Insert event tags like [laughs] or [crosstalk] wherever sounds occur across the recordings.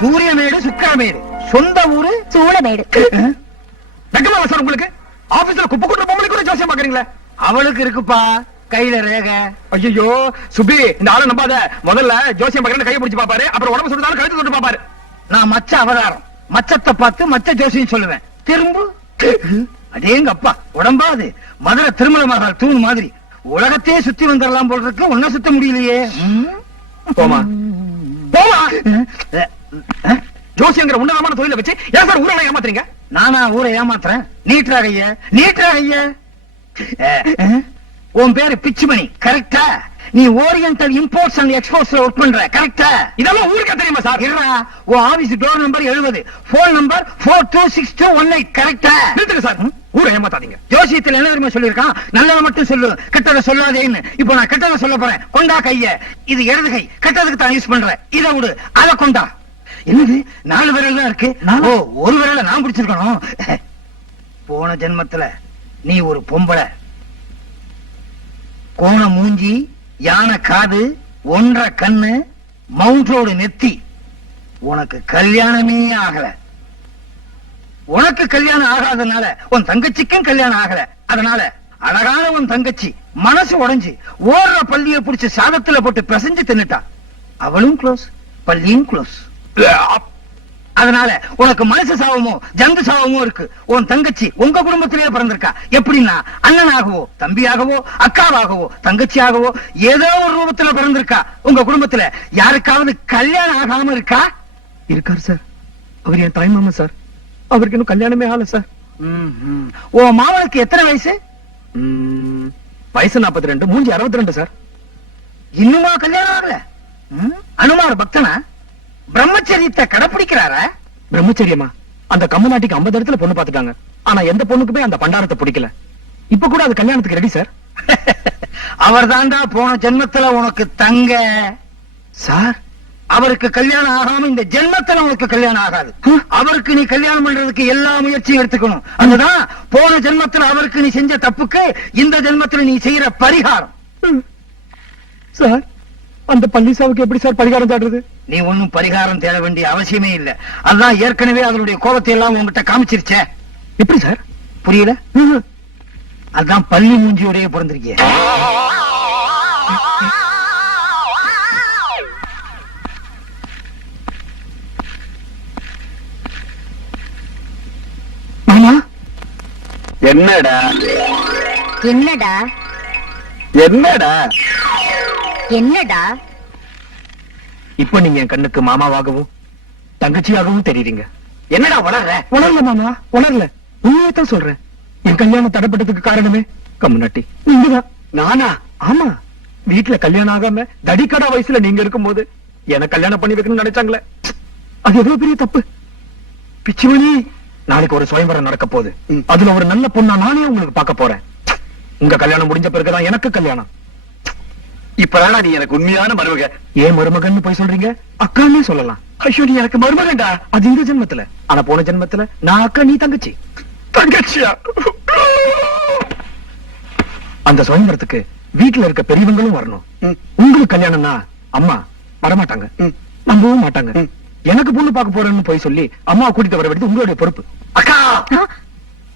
சூரியமேடு சுக்கிரமேடு சொந்த ஊரு? சூளமேடு. வெக்கமா சார் உங்களுக்கு? ஆபீஸ்ல குப்பை கொட்டுற பொம்பளை கூட ஜோசியம் பாக்குறீங்களா? அவளுக்கு இருக்குப்பா. கையில ரேகை. ஐயோ சுபி இந்த ஆளை நம்பாத. முதல்ல ஜோசியம் பாக்குறேன் கையை பிடிச்சு பாப்பாரு அப்புறம் உடம்பு சுடுதாலும் கழுத்து சுட்டு பாப்பாரு நான் மச்ச அவதாரம். மச்சத்தை பார்த்து மச்ச ஜோசியம் சொல்லுவேன். திரும்பு. அடேங்க அப்பா உடம்பாது. மதுரை திருமல மகால் தூண் மாதிரி. உலகத்தையே சுத்தி வந்துடலாம் போல இருக்கு. ஒன்னும் சுத்த முடியலையே? போமா போமா ஜோசியங்கிற உன்னதமான தொழிலை வச்சு ஏன் சார் ஊரெல்லாம் ஏமாத்துறீங்க? நானா ஊரை ஏமாத்துறேன். நீட்டுறா ஐயா நீட்டுறா ஐயா. உன் பேரு பிச்சுமணி கரெக்டா? நீ ஓரியன்டல் இம்போர்ட்ஸ் அண்ட் எக்ஸ்போர்ட்ஸ்ல ஒர்க் பண்ற கரெக்டா? இதெல்லாம் ஊருக்கே தெரியுமா சார்? இருடா உன் ஆபீஸ் டோர் நம்பர் எழுபது phone number four two six two one eight correct? நிறுத்துங்க சார். ஊரை ஏமாத்தாதீங்க. ஜோசியத்தில் என்ன தெரியுமா சொல்லியிருக்கான்? நல்லதை மட்டும் சொல்லு கெட்டதை சொல்லாதேன்னு. இப்போ நான் கெட்டதை சொல்ல போறேன். கொண்டா கைய. இது இடது கை. கெட்டதுக்கு தான் யூஸ் பண்றேன் இதை விடு. அதை கொண்டா. என்னது? நாலு விரல் தான் இருக்கு? ஓ ஒரு விரல நான் பிடிச்சிருக்கணும். போன ஜென்மத்துல நீ ஒரு பொம்பளை. கோண மூஞ்சி யானை காது ஒன்றரை கண்ணு மவுண்ட் ரோடு நெத்தி. உனக்கு கல்யாணமே ஆகல. உனக்கு கல்யாணம் ஆகாதனால உன் தங்கச்சிக்கும் கல்யாணம் ஆகல. அதனால அழகான உன் தங்கச்சி மனசு உடைஞ்சு ஓடுற பள்ளிய புடிச்சு சாதத்துல போட்டு பிசைஞ்சு தின்னுட்டா. அவளும் க்ளோஸ் பள்ளியும் க்ளோஸ் அதனால உனக்கு மனசு சாவமோ ஜந்து சாவமோ இருக்கு. உன் தங்கச்சி உங்க குடும்பத்திலேயே பிறந்திருக்கா. எப்படின்னா அண்ணனாகவோ தம்பியாகவோ அக்காவாகவோ தங்கச்சியாகவோ ஏதோ ஒரு ரூபத்துல பிறந்திருக்கா. உங்க குடும்பத்துல யாருக்காவது கல்யாணம் ஆகாம இருக்கா? இருக்காரு சார். அவர் என் தாய் மாமா சார். அவருக்கு இன்னும் கல்யாணமே ஆகல சார். ம்ஹும். உன் மாமனுக்கு எத்தனை வயசு? வயசு நாற்பத்தி ரெண்டு மூஞ்சி அறுபத்தி ரெண்டு சார். இன்னுமா கல்யாணம் ஆகல? அனுமார் பக்தனா? பிரம்மச்சரியத்தை கடைப்பிடிக்கிறாரா? பிரம்மச்சரியமா அந்த கம்மநாட்டிக்கு ஐம்பது இடத்துல பொண்ணு பாத்துட்டாங்க ஆனா எந்த பொண்ணுக்குமே அந்த பண்டாரத்தை பிடிக்கல. இப்ப கூட அது கல்யாணத்துக்கு ரெடி சார் [laughs] அவர் தாண்டா போன ஜென்மத்துல உனக்கு தங்க. சார்? அவருக்கு கல்யாணம் ஆகாம இந்த ஜென்மத்துல உனக்கு கல்யாணம் ஆகாது. அவருக்கு நீ கல்யாணம் பண்றதுக்கு எல்லா முயற்சியும் எடுத்துக்கணும். அதுதான் போன ஜென்மத்துல அவருக்கு நீ செஞ்ச தப்புக்கு இந்த ஜென்மத்துல நீ செய்யற பரிகாரம். சார்? அந்த பள்ளிசாவுக்கு எப்படி சார் பரிகாரம் சாடுறது நீ ஒண்ணும் பரிகாரம் தேட வேண்டிய அவசியமே இல்ல. அதான் ஏற்கனவே அதனுடைய கோபத்தை எல்லாம் உங்ககிட்ட காமிச்சிருச்சே. எப்படி சார்? புரியல? அதான் பள்ளி மூஞ்சியோடய பிறந்திருக்கிய. என்னடா? என்னடா? என்னடா? என்னடா? இப்ப நீங்க என் கண்ணுக்கு மாமாவாகவும் தங்கச்சியாகவும் தெரியுறீங்க. என்னடா வளர்ற? உணரல மாமா உணரல உண்மையை தான் சொல்றேன். என் கல்யாணம் தடைப்பட்டதுக்கு காரணமே கம்முனாட்டி நீங்கதான். நானா? ஆமா. வீட்டுல கல்யாணம் ஆகாம தடிக்கடா வயசுல நீங்க இருக்கும்போது எனக்கு கல்யாணம் பண்ணி வைக்கணும்னு நினைச்சாங்களே? அது எவ்வளவு பெரிய தப்பு? பிச்சுமணி நாளைக்கு ஒரு சுயம்பரம் நடக்க போகுது. அதுல ஒரு நல்ல பொண்ணா நானே உங்களுக்கு பார்க்க போறேன். உங்க கல்யாணம் முடிஞ்ச பிறகுதான் எனக்கு கல்யாணம். இப்பதானா நீ எனக்கு உண்மையான மருமக. ஏன் மருமகன்னு போய் சொல்றீங்க? அக்கான்னே சொல்லலாம். ஐயோ நீ எனக்கு மருமகன்டா. அது இந்த ஜென்மத்துல. ஆனா போன ஜென்மத்துல நான் அக்கா நீ தங்கச்சி. தங்கச்சியா? அந்த சுயம்பரத்துக்கு வீட்டுல இருக்க பெரியவங்களும் வரணும். உங்களுக்கு கல்யாணம்னா அம்மா வரமாட்டாங்க. நம்பவும் மாட்டாங்க. எனக்கு பொண்ணு பார்க்க போறேன்னு போய் சொல்லி அம்மா கூட்டிட்டு வர வேண்டியது உங்களுடைய பொறுப்பு. அக்கா!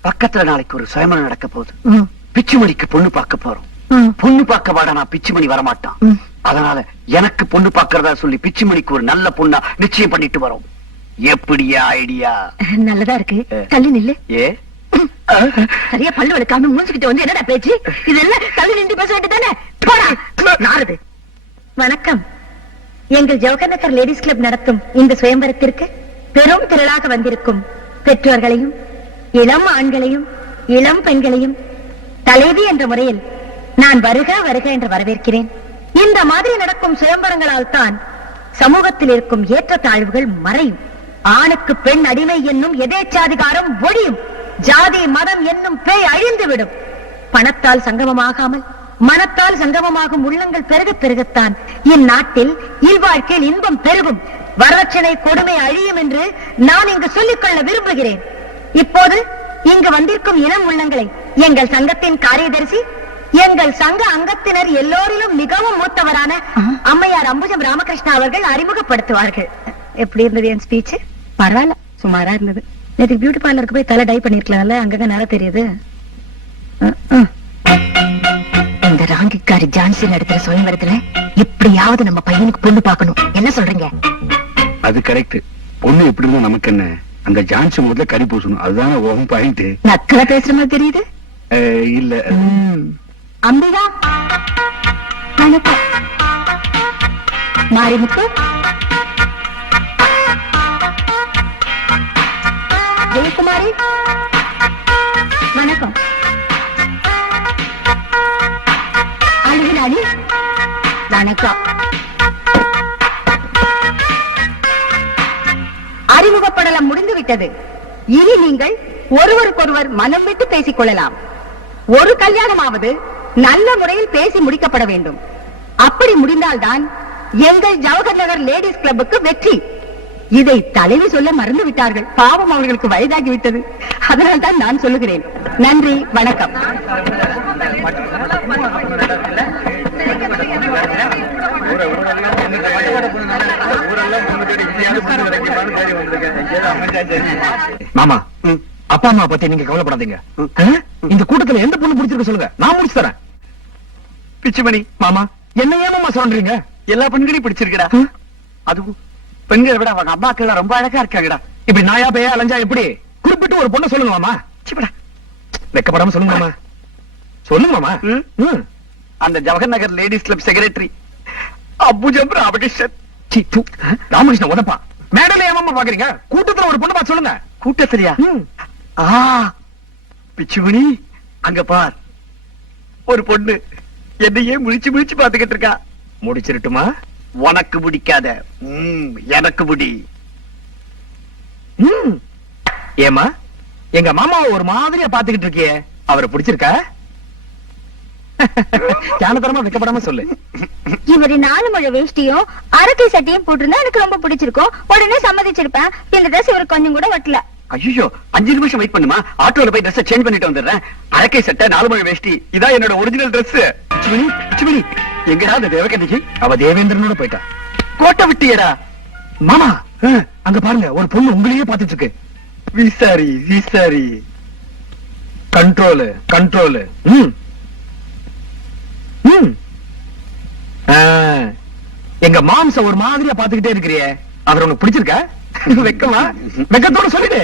பக்கத்துல நாளைக்கு ஒரு சுயமனம் நடக்க போகுது. பிச்சுமணிக்கு பொண்ணு பார்க்க போறோம். பொண்ணு பார்க்க வாட நான் பிச்சுமணி வரமாட்டான். அதனால எனக்கு பொண்ணு பார்க்கறதா சொல்லி பிச்சுமணிக்கு ஒரு நல்ல பொண்ணா நிச்சயம் பண்ணிட்டு வரோம். எப்படியா ஐடியா? நல்லதா இருக்கு. தள்ளி நில்லு. ஏ? சரியா பல்லு வளர்க்காம மூஞ்சுக்கிட்டு வந்து என்னடா பேச்சு? இதெல்லாம் தள்ளி நின்று பேச வேண்டியதானே? நாருது. வணக்கம். எங்கள் ஜவஹர் நகர் லேடிஸ் கிளப் நடத்தும் இந்த சுயம்பரத்திற்கு பெரும் திரளாக வந்திருக்கும் பெற்றோர்களையும் இளம் ஆண்களையும் இளம் பெண்களையும் தலைவி என்ற முறையில் நான் வருக வருக என்று வரவேற்கிறேன். இந்த மாதிரி நடக்கும் சுயம்பரங்களால் தான் சமூகத்தில் இருக்கும் ஏற்றத்தாழ்வுகள் மறையும். ஆணுக்கு பெண் அடிமை என்னும் எதேச்சாதிகாரம் ஒழியும். ஜாதி மதம் என்னும் பேய் அழிந்துவிடும். பணத்தால் சங்கமமாகாமல் மனத்தால் சங்கமமாகும் உள்ளங்கள் பெருக பெருகத்தான். இந்நாட்டில் இல்வாழ்க்கையில் இன்பம் பெருகும். வரதட்சணை கொடுமை அழியும் என்று நான் இங்கு சொல்லிக்கொள்ள விரும்புகிறேன். இப்போது இங்கு வந்திருக்கும் இனம் உள்ளங்களை எங்கள் சங்கத்தின் காரியதரிசி எங்கள் சங்க அங்கத்தினர் எல்லோரிலும் மிகவும் மூத்தவரான அம்மையார் அம்புஜம் ராமகிருஷ்ணா அவர்கள் அறிமுகப்படுத்துவார்கள். எப்படி இருந்தது என் ஸ்பீச் பரவாயில்ல. சுமாரா இருந்தது. நேற்று பியூட்டி பார்லருக்கு போய் தலை டை பண்ணிருக்கலாம்ல அங்கங்க நேரம் தெரியுது. இந்த ராங்கிக்காரி ஜான்சி நடத்துற சுயம்பரத்துல எப்படியாவது நம்ம பையனுக்கு பொண்ணு பார்க்கணும். என்ன சொல்றீங்க? அது கரெக்ட் பொண்ணு எப்படி இருந்தா நமக்கு என்ன? அந்த ஜான்சி முதல்ல கறி பூசணும். அதுதானே ஓம் பாயிண்ட் நக்கலா பேசுற மாதிரி தெரியுது? இல்ல. அம்பிகா? வணக்கம். மாரிமுத்து? ஜெயக்குமாரி? வணக்கம். அழுகிராணி வணக்கம். அறிமுகப்படலம் முடிந்து விட்டது இனி நீங்கள் ஒருவருக்கொருவர் மனம் விட்டு பேசிக் கொள்ளலாம். ஒரு கல்யாணமாவது நல்ல முறையில் பேசி முடிக்கப்பட வேண்டும். அப்படி முடிந்தால்தான் எங்கள் ஜவஹர் நகர் லேடிஸ் கிளப்புக்கு வெற்றி. இதை தலைவி சொல்ல மறந்து விட்டார்கள். பாவம் அவர்களுக்கு வயதாகி விட்டது. அதனால் தான் நான் சொல்லுகிறேன். நன்றி வணக்கம். மாமா அப்பா அம்மா பத்தி நீங்க கவலைப்படாதீங்க? இந்த கூட்டத்துல எந்த பொண்ணு பிடிச்சிருக்கு சொல்லுங்க. நான் முடிச்சு தரேன். பிச்சுமணி மாமா. என்ன ஏமாமா சொல்றீங்க? எல்லா பெண்களையும் பிடிச்சிருக்கடா? அதுவும் பெண்களை விட அவங்க அம்மாக்கள் ரொம்ப அழகா இருக்காங்கடா. இப்படி நாயா பேயா அலைஞ்சா எப்படி? குறிப்பிட்டு ஒரு பொண்ணை சொல்லுங்க மாமா. சிப்படா வெக்கப்படாம சொல்லுங்க மாமா. சொல்லுங்க மாமா. அந்த Jawahar Nagar ladies club secretary Abujam Ramakrishnan. Ramakrishnan உதப்பா. மேடையில ஏமாமா பாக்குறீங்க? கூட்டத்துல ஒரு பொண்ணு பார்த்து சொல்லுங்க. கூட்டத்திலையா. ஆ. பிச்சுமணி அங்க பார். ஒரு பொண்ணு. என்னையே முழிச்சு முழிச்சு பாத்துக்கிட்டு இருக்கா. முடிச்சிருட்டுமா உனக்கு பிடிக்காத. எனக்கு பிடி. ஏமா எங்க மாமாவை ஒரு மாதிரியா பாத்துக்கிட்டு இருக்கியே. அவரை பிடிச்சிருக்கா? [laughs] ஞானதரமா வைக்கப்படாம சொல்லு. இவரு நாலு மழை வேஷ்டியும் அரக்கை சட்டையும் போட்டிருந்தா எனக்கு ரொம்ப பிடிச்சிருக்கும். உடனே சம்மதிச்சிருப்பேன். இந்த ட்ரெஸ் இவருக்கு கொஞ்சம் கூட ஒட்டல. ஐயோ அஞ்சு நிமிஷம் வெயிட் பண்ணுமா? ஆட்டோல போய் ட்ரெஸ் சேஞ்ச் பண்ணிட்டு வந்துடுறேன். அரக்கை சட்டை நாலு மணி வேஷ்டி. இதான் என்னோட ஒரிஜினல் ட்ரெஸ் பிச்சுமணி பிச்சுமணி எங்கடா அந்த அவ தேவேந்திரனோட போயிட்டா. கோட்டை விட்டியடா. மாமா அங்க பாருங்க ஒரு பொண்ணு உங்களையே பாத்துட்டு இருக்கு விசாரி விசாரி. Control control. ம். ம். எங்க மாம்ச ஒரு மாதிரியா பாத்துக்கிட்டே இருக்கிறியே. அவர் உனக்கு பிடிச்சிருக்கா? [laughs] வெக்கமா? வெக்கத்தோட சொல்லிடு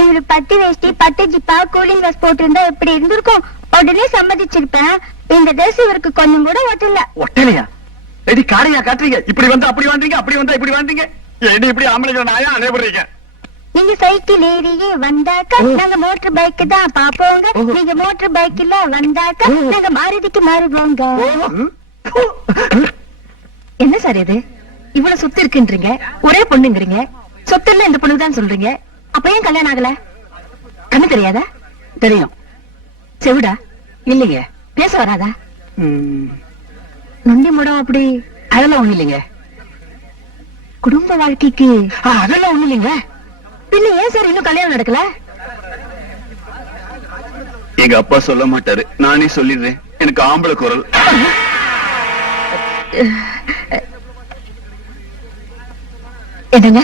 இவரு பட்டு வேஷ்டி பட்டு ஜிப்பா கூலிங் ட்ரெஸ் போட்டிருந்தா எப்படி இருந்திருக்கும். உடனே சம்மதிச்சிருப்பேன். இந்த ட்ரெஸ் இவருக்கு கொஞ்சம் கூட ஒட்டல. ஒட்டலையா? எடி காரையா காட்டுறீங்க. இப்படி வந்து அப்படி வாண்டீங்க அப்படி வந்தா இப்படி வாண்டீங்க ஏடி இப்படி ஆம்பளைங்க நாயா அனைவடுறீங்க நீங்க சைக்கிள் ஏறியே வந்தாக்கா. நாங்க மோட்டர் பைக் தான் பாப்போங்க. நீங்க மோட்டர் பைக்ல வந்தாக்கா. நாங்க மாருதிக்கு மாறுவோங்க. என்ன சார் இது? இவ்வளவு சொத்து இருக்குன்றீங்க? ஒரே பொண்ணுங்கிறீங்க. சொத்து எல்லாம் இந்த பொண்ணுக்கு தான் சொல்றீங்க. அப்ப ஏன் கல்யாணம் ஆகல? கண்ணு தெரியாதா? தெரியும். செவிடா? இல்லைங்க பேச வராதா? நொண்டி முடம் அப்படி. அதெல்லாம் ஒண்ணு இல்லைங்க. குடும்ப வாழ்க்கைக்கு. அதெல்லாம் ஒண்ணு இல்லைங்க. பின்ன ஏன் சார் இன்னும் கல்யாணம் நடக்கல? எங்க அப்பா சொல்ல மாட்டாரு. நானே சொல்லிடுறேன். எனக்கு ஆம்பளை குரல். என்னங்க?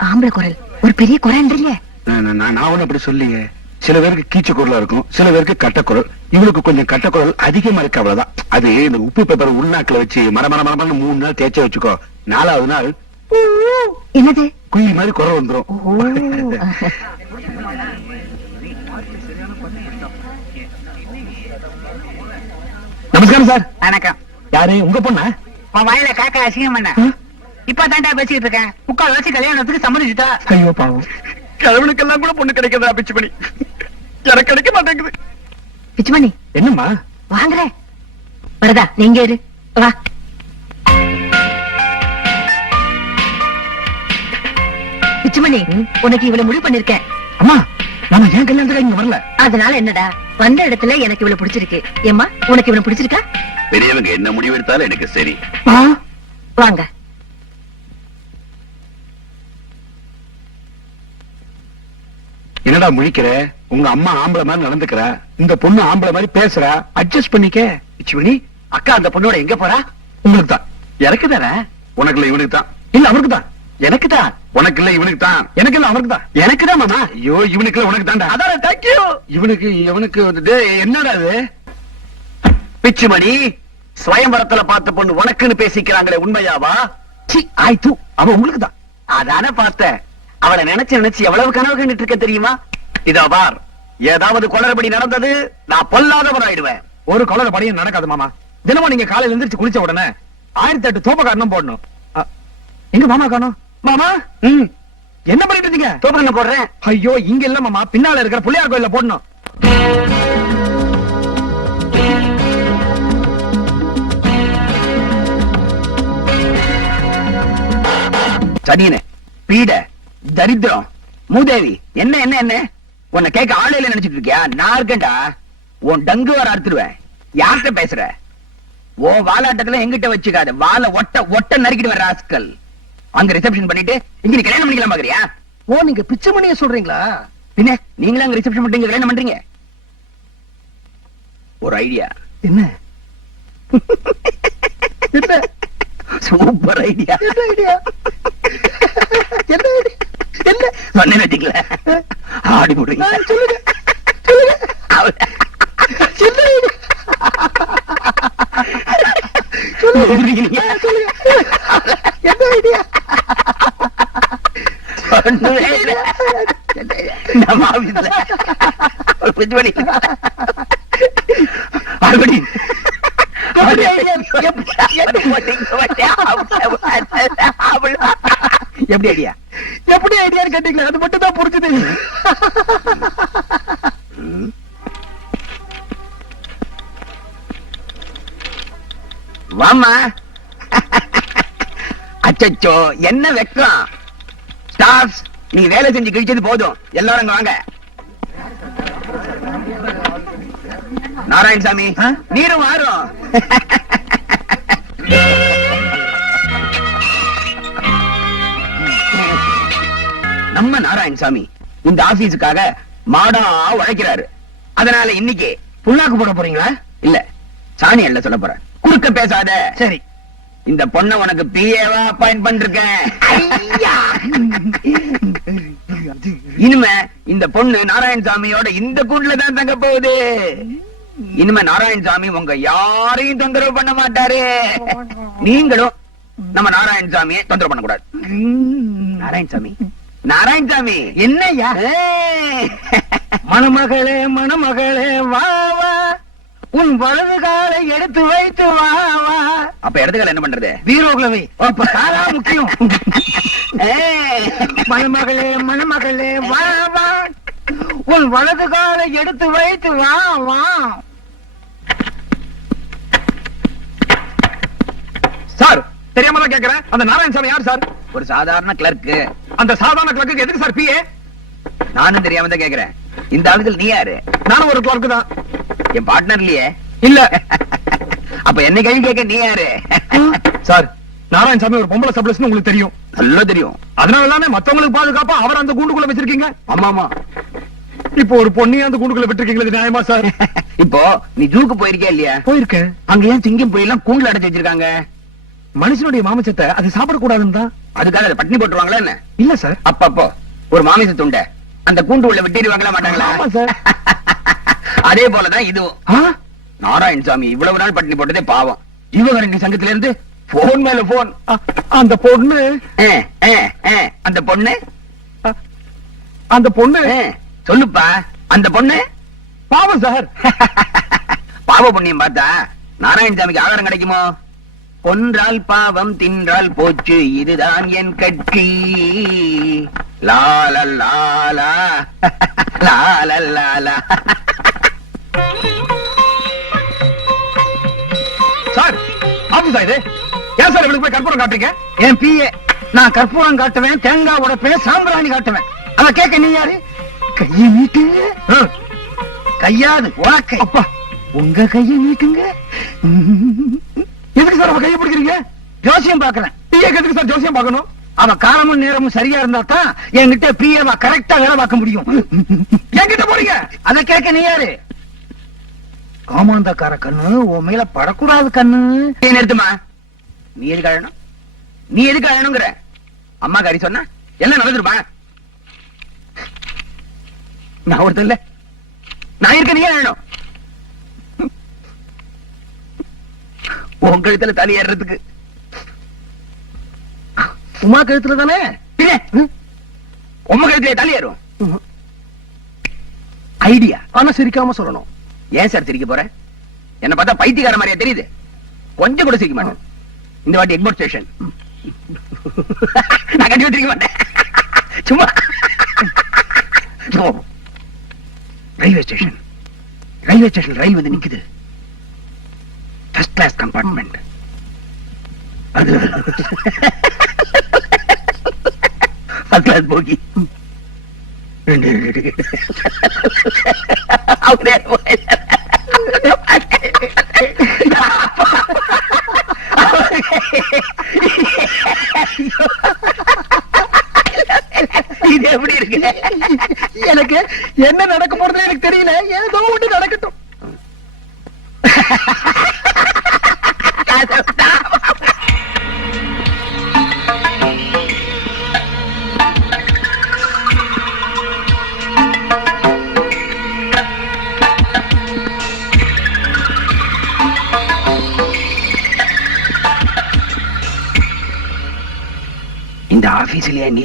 ஆம்பளை குரல். ஒரு பெரிய குரல்ன்றீங்க நான் ஒண்ணு அப்படி சொல்லிங்க சில பேருக்கு கீச்ச குரலா இருக்கும். சில பேருக்கு கட்டக்குரல் இவளுக்கு கொஞ்சம் கட்டக்குரல் அதிகமா இருக்கு அவ்வளவுதான். அது இந்த உப்பு பேப்பர் உள்நாக்குல வச்சு மர மர மரமன்னு மூணு நாள் தேய்ச்ச வச்சுக்கோ. நாலாவது நாள் என்னது? குயில் மாதிரி குரல் வந்துரும். ஓ. நமஸ்காரம் சார். வணக்கம். யாரு? உங்க பொண்ணா? உன் வாயில காக்கா அசிங்கம் பண்ண. இப்ப தாண்டா பேசிட்டு இருக்கேன். முக்கால் வச்சு கல்யாணத்துக்கு சம்மதிச்சுட்டா. ஐயோ பாவம். கிழவனுக்கெல்லாம் கூட பொண்ணு கிடைக்கிறதா பிச்சு பண்ணி எனக்கு கிடைக்க மாட்டேங்குது. பிச்சுமணி. என்னம்மா? வாங்குறேன் வரதா நீங்க இரு. வா. பிச்சுமணி உனக்கு இவ்வளவு முடிவு பண்ணிருக்கேன். அம்மா நாம ஏன் கல்யாணத்துக்கு இங்க வரல? அதனால என்னடா வந்த இடத்துல எனக்கு இவ்வளவு பிடிச்சிருக்கு. ஏம்மா உனக்கு இவ்வளவு பிடிச்சிருக்கா? பெரியவங்க என்ன முடிவு எடுத்தாலும் எனக்கு சரி? வாங்க. என்னடா முழிக்கிற? உங்க அம்மா ஆம்பளை மாதிரி நடந்துக்கிற. இந்த பொண்ணு ஆம்பளை மாதிரி பேசுறா. அட்ஜஸ்ட் பண்ணிக்க. பிச்சுமணி அக்கா அந்த பொண்ணோட எங்க போறா? உங்களுக்கு தான். எனக்கு தானே? உனக்குல இவனுக்கு தான். இல்ல அவருக்கு தான். எனக்கு தான். உனக்கு இல்ல இவனுக்கு தான். எனக்கு இல்ல அவருக்கு தான். எனக்கு தான் மாமா. ஐயோ இவனுக்கு இல்ல உனக்கு தான்டா. அதான் தேங்க்யூ இவனுக்கு இவனுக்கு வந்துட்டு என்னடா அது பிச்சுமணி ஸ்வயம்பரத்துல பார்த்த பொண்ணு உனக்குன்னு பேசிக்கிறாங்களே உண்மையாவா? சி ஆய் தூ அவ உங்களுக்கு தான். அதானே பார்த்தேன். அவளை நினைச்சு நினைச்சு எவ்வளவு கனவு கண்டுட்டு இருக்க தெரியுமா? இதோ பார் ஏதாவது குளறுபடி நடந்தது நான் பொல்லாதவராயிடுவேன் ஒரு கொலர படியும் நடக்காது மாமா. தினமும் நீங்க காலையில எந்திரிச்சு குளிச்ச உடனே ஆயிரத்தி எட்டு தோப்பக்காரணம் போடணும் எங்க மாமா காணும்? மாமா? ம். என்ன பண்ணிட்டு இருந்தீங்க? தோப்பங்க போடுறேன். ஐயோ இங்க இல்ல மாமா. பின்னால இருக்கிற புள்ளியார் கோயில போடணும். சடியனே பீட. தரித்திரம். மூதேவி என்ன என்ன என்ன? உன்னை கேட்க ஆளையில நினைச்சிட்டு இருக்கியா? நான் இருக்கேன்டா. உன் டங்கு வர அறுத்துருவேன் யார்கிட்ட பேசுற? ஓ வாலாட்டத்துல எங்கிட்ட வச்சுக்காத. வாழ ஒட்ட ஒட்ட நறுக்கிட்டு வர ராஸ்கல் அங்க ரிசப்ஷன் பண்ணிட்டு இங்க நீ கல்யாணம் பண்ணிக்கலாம் பாக்குறியா? ஓ நீங்க பிச்சைமணிய சொல்றீங்களா? பின்ன நீங்களும் அங்க ரிசப்ஷன் பண்ணிட்டு இங்க கல்யாணம் பண்றீங்க? ஒரு ஐடியா என்ன? [laughs] என்ன? சூப்பர் ஐடியா என்ன ஐடியா [laughs] என்ன ஐடியா என்ன? சொன்னேன் வச்சுக்கல ஆடி போடுறீங்க ஆ, சொல்லுங்க. எப்படி idea? [laughs] எப்படி- எப்படி ஐடியா எப்படி ஐடியான்னு கேட்டீங்களா அது மட்டும் தான் புரிஞ்சுது. வாமா அச்சச்சோ என்ன வெக்கம். ஸ்டாஃப்ஸ் நீங்க வேலை செஞ்சு கிழிச்சது போதும். எல்லாரும் வாங்க. நாராயணசாமி? நீரும் வாரும். நாராயணசாமி இந்த ஆபீஸுக்காக மாடா உழைக்கிறாரு. அதனால இன்னைக்கு புண்ணாக்கு போட போறீங்களா? இல்ல சாணி அல்ல சொல்ல போறேன். குறுக்க பேசாத. சரி. இந்த பொண்ண உனக்கு பிஏவா அப்பாயிண்ட் பண்ணிருக்கேன். இனிமே இந்த பொண்ணு நாராயணசாமியோட இந்த கூண்டுல தான் தங்க போகுது. இனிமே நாராயணசாமி உங்க யாரையும் தொந்தரவு பண்ண மாட்டாரு. நீங்களும் நம்ம நாராயணசாமியை தொந்தரவு பண்ணக்கூடாது. நாராயணசாமி நாராயணசாமி. என்னய்யா? ஏய். மணமகளே மணமகளே வா வா. உன் வலது காலை எடுத்து வைத்து வா வா. அப்ப இடத்துக்கால என்ன பண்றது? பீரோக்குள்ள வை இப்ப காலா முக்கியம். மணமகளே மணமகளே வா வா. உன் வலது காலை எடுத்து வைத்து வா வா. சார் தெரியாம தான் கேக்குறேன். அந்த நாராயணசாமி யார் சார்? ஒரு சாதாரண கிளர்க்கு அந்த சாதாரண கிளர்க்கு எதுக்கு சார் பிஏ நானும் தெரியாம தான் கேக்குறேன். இந்த ஆளுகள் நீ யாரு? நானும் ஒரு கிளர்க்கு தான். என் பார்ட்னர் இல்லையே? இல்ல. [laughs] அப்ப என்ன கேள்வி கேட்க நீ யாரு? [laughs] சார் நாராயணசாமி ஒரு பொம்பளை சப்ளஸ்னு உங்களுக்கு தெரியும். நல்லா தெரியும். அதனால தானே மத்தவங்களுக்கு பாதுகாப்பா அவர் அந்த கூண்டுக்குள்ள வச்சிருக்கீங்க? ஆமா ஆமா. இப்போ ஒரு பொண்ணையும் அந்த கூண்டுக்குள்ள விட்டுருக்கீங்களா நியாயமா சார் [laughs] இப்போ நீ ஜூக்கு போயிருக்கியா இல்லையா? போயிருக்கேன். அங்க ஏன் சிங்கம் போய் எல்லாம் கூண்டுல அடைச்சு வச்சிருக்காங்க? மனுஷனுடைய மாமிசத்தை அது சாப்பிடக்கூடாதுன்னு தான் அதுக்காக அதை பட்டினி போட்டுருவாங்களா என்ன? இல்ல சார். அப்பப்போ ஒரு மாமிச துண்டை. அந்த கூண்டு உள்ள விட்டிடுவாங்களா மாட்டாங்களா? [laughs] அதே போலதான் இதுவும். ஆ? நாராயணசாமி இவ்வளவு நாள் பட்டினி போட்டதே பாவம். இவங்க சங்கத்துல இருந்து போன் மேல போன் அந்த பொண்ணு? அந்த பொண்ணு? அந்த பொண்ணு? சொல்லுப்பா. அந்த பொண்ணு? பாவம் சார். [laughs] பாவ புண்ணியம் பார்த்தா நாராயணசாமிக்கு ஆகாரம் கிடைக்குமோ? கொன்றால் பாவம் தின்றால் போச்சு இதுதான் என் கட்சி லால லாலா லால லாலா சார் ஆபீஸா இது? ஏன் சார் இவளுக்கு போய் கற்பூரம் காட்டுறீங்க? என் பிஏ நான் கற்பூரம் காட்டுவேன் தேங்காய் உடைப்பேன் சாம்பிராணி காட்டுவேன். அத கேட்க நீ யாரு? கையை நீட்டுங்க. கையாது உனக்கு அப்பா. உங்க கையை நீட்டுங்க. எதுக்கு சார் அவ கையை பிடிக்கிறீங்க? ஜோசியம் பாக்குறேன் பிஏ எதுக்கு சார் ஜோசியம் பாக்கணும் அவ காலமும் நேரமும் சரியா இருந்தா தான் என்கிட்ட பிஏவா கரெக்டா வேலை பார்க்க முடியும். என்கிட்ட போறீங்க? அத கேட்க நீ யாரு? காமாந்தக்கார கண்ணு உன் மேல படக்கூடாது கண்ணு. நீ நிறுத்துமா நீ எதுக்கு அழணும்? நீ எதுக்கு அழணுங்கிற? அம்மா காரி சொன்னா என்ன நடந்துருப்பா? நான் ஒருத்தர் இல்ல. நான் இருக்க நீ அழணும்? உன் கழுத்துல தலை ஏறுறதுக்கு. உமா கழுத்துல தானே? உம்ம கழுத்துல தலை ஏறும் ஐடியா. ஆனா சிரிக்காம சொல்லணும். ஏன் சார் சிரிக்க போற? என்ன பார்த்தா பைத்தியக்கார மாதிரியா தெரியுது. கொஞ்சம் கூட சிரிக்க மாட்டேன். இந்த வாட்டி எக்மோர் ஸ்டேஷன் நான் கட்டி வச்சிருக்க மாட்டேன். சும்மா. Railway station. ரயில்வே ஸ்டேஷன் ரயில் வந்து நிக்குது. ஃபர்ஸ்ட் கிளாஸ் கம்பார்ட்மெண்ட் அது ஃபர்ஸ்ட் கிளாஸ் போகி அப்படியே இது எப்படி இருக்கு? எனக்கு என்ன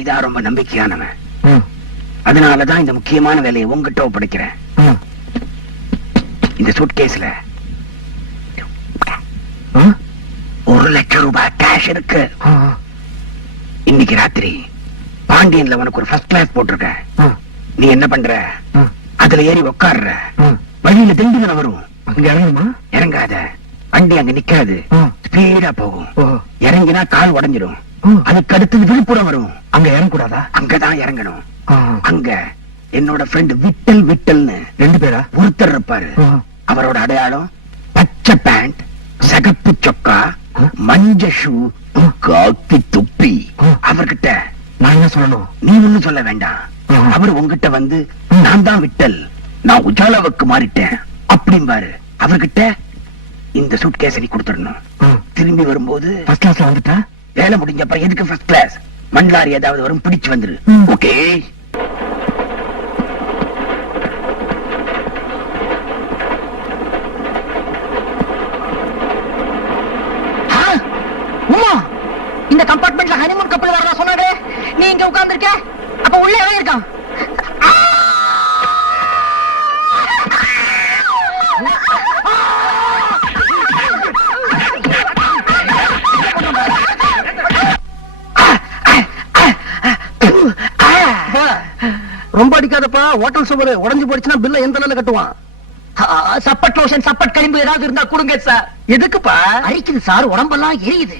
நீதான் ரொம்ப நம்பிக்கையானவன். அதனாலதான் இந்த முக்கியமான வேலையை உங்ககிட்ட ஒப்படைக்கிறேன். இந்த சூட்கேஸ்ல ஒரு லட்சம் ரூபாய் கேஷ் இருக்கு. இன்னைக்கு ராத்திரி பாண்டியன்ல உனக்கு ஒரு ஃபர்ஸ்ட் கிளாஸ் போட்டிருக்கேன். நீ என்ன பண்ற? அதுல ஏறி உட்கார்ற வழியில திண்டுகிற வரும். அங்க இறங்கணுமா? இறங்காத. வண்டி அங்க நிக்காது. ஸ்பீடா போகும். இறங்கினா கால் உடைஞ்சிடும் அதுக்கு அடுத்தது விழுப்புரம் வரும். அங்க இறங்கக்கூடாதா? அங்கதான் இறங்கணும். அங்க என்னோட ஃப்ரெண்ட் விட்டல் விட்டல்னு ரெண்டு பேரா? ஒருத்தர் இருப்பாரு. அவரோட அடையாளம் பச்சை பேண்ட் சகப்பு சொக்கா மஞ்ச ஷூ காக்கி துப்பி. அவர்கிட்ட நான் என்ன சொல்லணும்? நீ ஒண்ணும் சொல்ல வேண்டாம். அவர் உங்ககிட்ட வந்து நான் தான் விட்டல். நான் உஜாலாவுக்கு மாறிட்டேன். அப்படிம்பாரு. அவர்கிட்ட இந்த சூட்கேஸை நீ கொடுத்துடணும். திரும்பி வரும்போது ஃபர்ஸ்ட் கிளாஸ்ல வந்துட்டா? வேலை முடிஞ்ச அப்புறம் எதுக்கு ஃபர்ஸ்ட் கிளாஸ் மண்லாரி ஏதாவது வரும் பிடிச்சு வந்துரு. ஓகே இந்த கம்பார்ட்மெண்ட்ல ஹனிமூன் கப்பல் வரதா சொன்னாரு நீ இங்க உட்கார்ந்திருக்க? அப்ப உள்ள எவன் இருக்கான்? ஹோட்டல் சுவர் உடஞ்சு போயிடுச்சுன்னா பில்ல எந்த நிலையில கட்டுவான்? சப்பட் லோஷன் சப்பட் கழிம்பு ஏதாவது இருந்தா கொடுங்க சார் எதுக்குப்பா? அரிக்குது சார் உடம்பெல்லாம் எரியுது.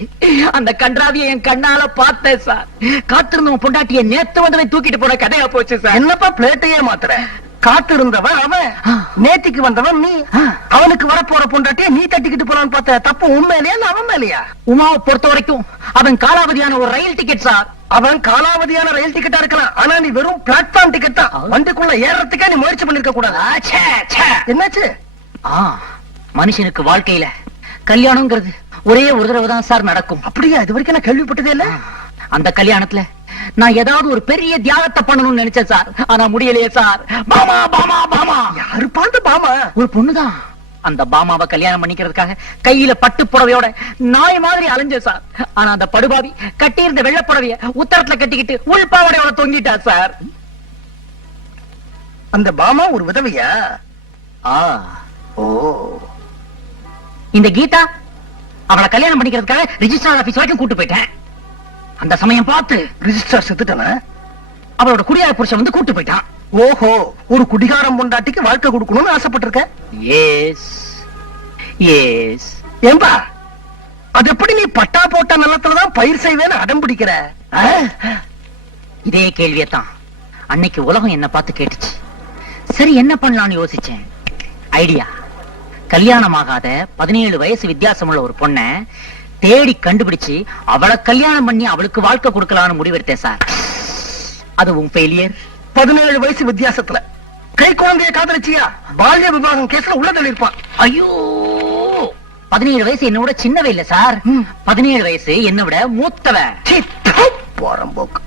அந்த கன்றாவிய என் கண்ணால பார்த்தேன் சார் காத்திருந்தவன் பொண்டாட்டிய நேத்து வந்தவன் தூக்கிட்டு போன கதையா போச்சு சார் என்னப்பா பிளேட்டையே மாத்துறேன் காத்து இருந்தவன் அவன். நேத்திக்கு வந்தவன் நீ. அவனுக்கு வரப்போற பொண்டாட்டிய நீ தட்டிக்கிட்டு போறான்னு பார்த்த தப்பு இல்ல அவன் மேலயா? உமாவை பொறுத்த வரைக்கும் அவன் காலாவதியான ஒரு ரயில் டிக்கெட் சார் அவன் காலாவதியான ரயில் டிக்கெட்டா இருக்கலாம். ஆனா நீ வெறும் பிளாட்ஃபார்ம் டிக்கெட் தான். வண்டிக்குள்ள ஏறறதுக்கே நீ முயற்சி பண்ணிருக்க கூடாது. என்னாச்சு? மனுஷனுக்கு வாழ்க்கையில கல்யாணம்ங்கிறது ஒரே ஒரு தடவை தான் சார் நடக்கும். அப்படியா? இது வரைக்கும் நான் கேள்விப்பட்டதே இல்ல. அந்த கல்யாணத்துல நான் ஏதாவது ஒரு பெரிய தியாகத்தை பண்ணணும்னு நினைச்சேன் சார். ஆனா முடியலையே சார். பாமா பாமா பாமா. யாரு பாந்த பாமா? ஒரு பொண்ணுதான். அந்த பாமாவை கல்யாணம் பண்ணிக்கிறதுக்காக கையில பட்டு புடவையோட நாய் மாதிரி அலைஞ்ச சார். ஆனா அந்த படுபாவி கட்டியிருந்த வெள்ளை புடவைய உத்தரத்துல கட்டிக்கிட்டு உள்பாவடையோட தொங்கிட்டா சார். அந்த பாமா ஒரு விதவையா? ஆ ஓ. இந்த கீதா அவளை கல்யாணம் பண்ணிக்கிறதுக்காக ரிஜிஸ்டர் ஆபீஸ் வரைக்கும் கூட்டு போயிட்டேன். அந்த சமயம் பார்த்து ரிஜிஸ்டர் செத்துட்டான அவளோட குடியார புருஷன் வந்து கூட்டு போயிட்டான். ஓஹோ ஒரு குடிகாரம் பொண்டாட்டிக்கு வாழ்க்கை கொடுக்கணும்னு ஆசைப்பட்டிருக்க? எஸ் எஸ் ஏம்பா அது எப்படி நீ பட்டா போட்ட நிலத்துலதான் பயிர் செய்வேன்னு அடம் பிடிக்கிற? இதே கேள்வியத்தான். அன்னைக்கு உலகம் என்ன பார்த்து கேட்டுச்சு. சரி என்ன பண்ணலாம்னு யோசிச்சேன். ஐடியா கல்யாணம் ஆகாத பதினேழு வயசு வித்தியாசமுள்ள ஒரு பொண்ண தேடி கண்டுபிடிச்சு அவளை கல்யாணம் பண்ணி அவளுக்கு வாழ்க்கை கொடுக்கலாம்னு முடிவெடுத்தேன் சார். அதுவும் ஃபெயிலியர் பதினேழு வயசு வித்தியாசத்துல. கை குழந்தைய காதலிச்சியா? பால்ய விவாகம் கேஸ்ல உள்ள தள்ளிருப்பான் ஐயோ! பதினேழு வயசு என்னை விட சின்னவ இல்ல சார். பதினேழு வயசு என்னை விட மூத்தவ. போறம்போக்கு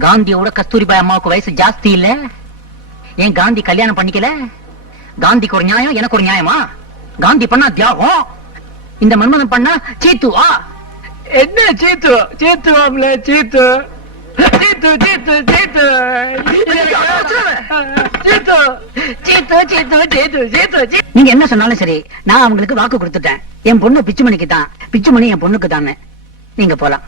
காந்தியோட கஸ்தூரிபாய் அம்மாவுக்கு வயசு ஜாஸ்தி இல்ல. ஏன் காந்தி கல்யாணம் பண்ணிக்கல? காந்திக்கு ஒரு நியாயம் எனக்கு ஒரு நியாயமா? காந்தி பண்ணா தியாகம்? இந்த மன்மதன் பண்ணா சீத்துவா? என்ன சீத்து? சீத்து மாப்ள சீத்து. சீத்து சீத்து சீத்து. சீத்து. சீத்து சீத்து சீத்து சீத்து சீத்து. நீங்க என்ன சொன்னாலும் சரி நான் அவங்களுக்கு வாக்கு கொடுத்துட்டேன். என் பொண்ணு பிச்சுமணிக்கு தான் பிச்சுமணி என் பொண்ணுக்கு தானே நீங்க போலாம்.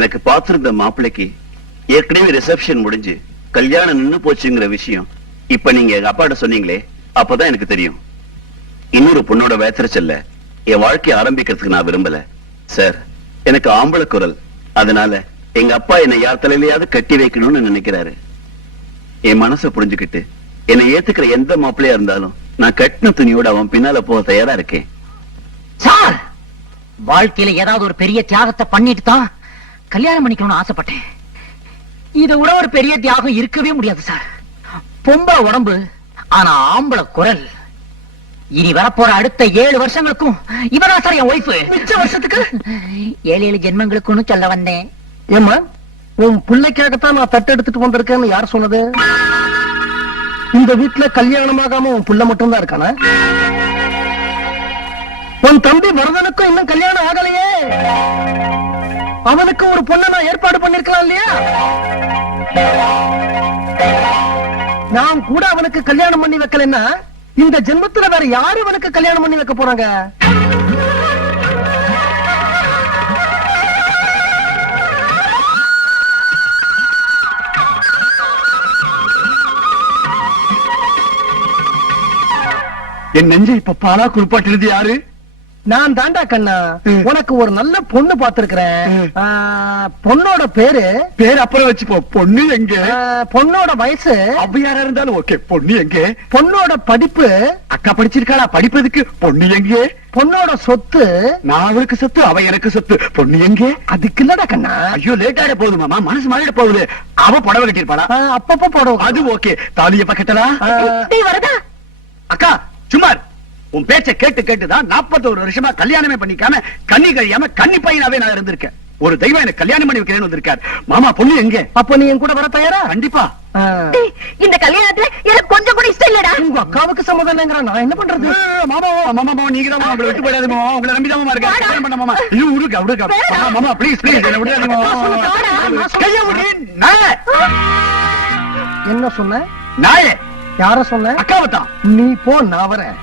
எனக்கு பார்த்திருந்த மாப்பிள்ளைக்கு ஏற்கனவே ரிசப்ஷன் முடிஞ்சு கல்யாணம் நின்னு போச்சுங்கிற விஷயம் இப்ப நீங்க எங்க அப்பாட்ட சொன்னீங்களே அப்பதான் எனக்கு தெரியும். இன்னொரு பொண்ணோட வேத்திரச்சல்ல என் வாழ்க்கையை ஆரம்பிக்கிறதுக்கு நான் விரும்பல. சார் எனக்கு ஆம்பளை குரல். அதனால எங்க அப்பா என்னை யார் தலையிலையாவது கட்டி வைக்கணும்னு நினைக்கிறாரு. என் மனசை புரிஞ்சுக்கிட்டு என்னை ஏத்துக்கிற எந்த மாப்பிள்ளையா இருந்தாலும் நான் கட்டின துணியோட அவன் பின்னால போக தயாரா இருக்கேன். சார்! வாழ்க்கையில ஏதாவது ஒரு பெரிய தியாகத்தை பண்ணிட்டு தான் கல்யாணம் பண்ணிக்கணும்னு ஆசைப்பட்டேன். இதை விட ஒரு பெரிய தியாகம் இருக்கவே முடியாது சார். பொம்பளை உடம்பு ஆனா ஆம்பளை குரல். இனி வரப்போற அடுத்த ஏழு வருஷங்களுக்கும் இவரா சார் என் ஒய்ஃப் மிச்ச வருஷத்துக்கு? ஏழு ஏழு ஜென்மங்களுக்குன்னு சொல்ல வந்தேன். ஏமா உன் பிள்ளைக்காகத்தான் நான் தட்டு எடுத்துட்டு வந்திருக்கேன்னு யார் சொன்னது? இந்த வீட்டுல கல்யாணமாகாம உன் புள்ள மட்டும்தான் இருக்கானா? உன் தம்பி மருதனுக்கும் இன்னும் கல்யாணம் ஆகலையே. அவனுக்கு ஒரு பொண்ணை நான் ஏற்பாடு பண்ணிருக்கலாம் இல்லையா? நான் கூட அவனுக்கு கல்யாணம் பண்ணி வைக்கலன்னா இந்த ஜென்மத்துல வேற யாரு அவனுக்கு கல்யாணம் பண்ணி வைக்க போறாங்க? என் நெஞ்சை இப்ப பாலா குறிப்பாட்டினது யாரு? நான் தாண்டா கண்ணா உனக்கு ஒரு நல்ல பொண்ணு பாத்துருக்கிறேன் பொண்ணோட பேரு? பேர் அப்புறம் வச்சுப்போ பொண்ணு எங்க? பொண்ணோட வயசு? அவ்வையாரா இருந்தாலும் ஓகே. பொண்ணு எங்க? பொண்ணோட படிப்பு? அக்கா படிச்சிருக்காளா? படிப்பதுக்கு பொண்ணு எங்கே? பொண்ணோட சொத்து? நான் அவளுக்கு சொத்து அவ எனக்கு சொத்து. பொண்ணு எங்கே? அதுக்கு இல்லடா கண்ணா. ஐயோ லேட் ஆயிட போகுது மாமா. மனசு மாறிட போகுது. அவ புடவை கட்டிருப்பாளா அப்பப்ப போடும் அது ஓகே. தாலிய பக்கத்தலா? வரதா? அக்கா சுமார் உன் பேச்ச கேட்டு கேட்டுதான் 41 வருஷமா கல்யாணமே பண்ணிக்காம கண்ணி கழியாம கன்னி பையனாவே நான் இருந்திருக்கேன். ஒரு தெய்வம் எனக்கு கல்யாணம் பண்ணி வைக்கிறேன்னு வந்திருக்காரு. மாமா பொண்ணு எங்க? அப்ப நீ என் கூட வர தயாரா? கண்டிப்பா. இந்த கல்யாணத்துல எனக்கு கொஞ்சம் கூட இஷ்டம் இல்லடா. உங்க அக்காவுக்கு சம்மதம் நான் என்ன பண்றது? மாமா மாமா மாமா நீங்க தான் உங்களை விட்டு போயிடாது மாமா உங்களை நம்பி தான் மாமா இருக்கேன். கல்யாணம் பண்ண மாமா. ஐயோ விடுங்க விடுங்க மாமா, மாமா ப்ளீஸ் ப்ளீஸ் என்ன விடாதீங்க மாமா. கைய விடு நாயே. என்ன சொன்ன? நாயே. யார சொன்ன? அக்காவை தான் நீ போ நான் வரேன்.